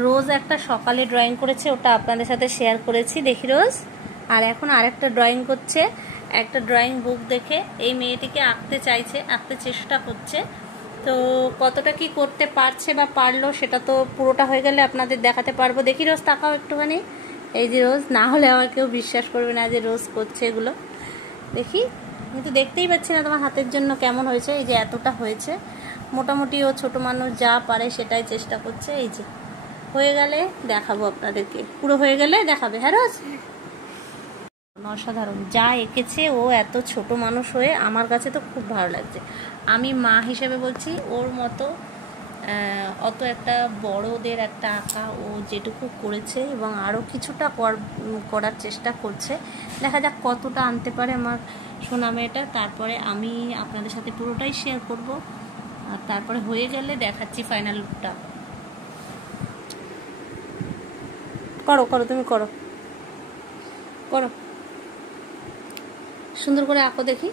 রোজ একটা সকালে ড্রয়িং করেছে, ওটা আপনাদের সাথে শেয়ার করেছি, দেখি রোজ। আর এখন আরেকটা ড্রয়িং করছে, একটা ড্রয়িং বুক দেখে এই মেয়েটিকে আঁকতে চাইছে, আঁকতে চেষ্টা করছে। তো কতটা কি করতে পারছে বা পারলো সেটা তো পুরোটা হয়ে গেলে আপনাদের দেখাতে পারবো। দেখি রোজ, তাকাও একটুখানি। এই যে রোজ, না হলে আমার কেউ বিশ্বাস করবে না যে রোজ করছে এগুলো। দেখি, কিন্তু দেখতেই পাচ্ছি না তোমার হাতের জন্য কেমন হয়েছে। এই যে এতটা হয়েছে, মোটামুটি ও ছোট মানুষ যা পারে সেটাই চেষ্টা করছে। এই যে হয়ে গেলে দেখাবো আপনাদেরকে, পুরো হয়ে গেলে দেখাবে। হ্যাঁ রোজ, অসাধারণ যা এঁকেছে ও, এত ছোট মানুষ হয়ে আমার কাছে তো খুব ভালো লাগছে। আমি মা হিসেবে বলছি, ওর মতো অত একটা বড়দের একটা আঁকা ও যেটুকু করেছে এবং আরও কিছুটা করার চেষ্টা করছে। দেখা যাক কতটা আনতে পারে আমার সোনা মেয়েটা। তারপরে আমি আপনাদের সাথে পুরোটাই শেয়ার করব, আর তারপরে হয়ে গেলে দেখাচ্ছি ফাইনাল লুকটা। করো করো, তুমি করো করো, সুন্দর করে আঁকো দেখি।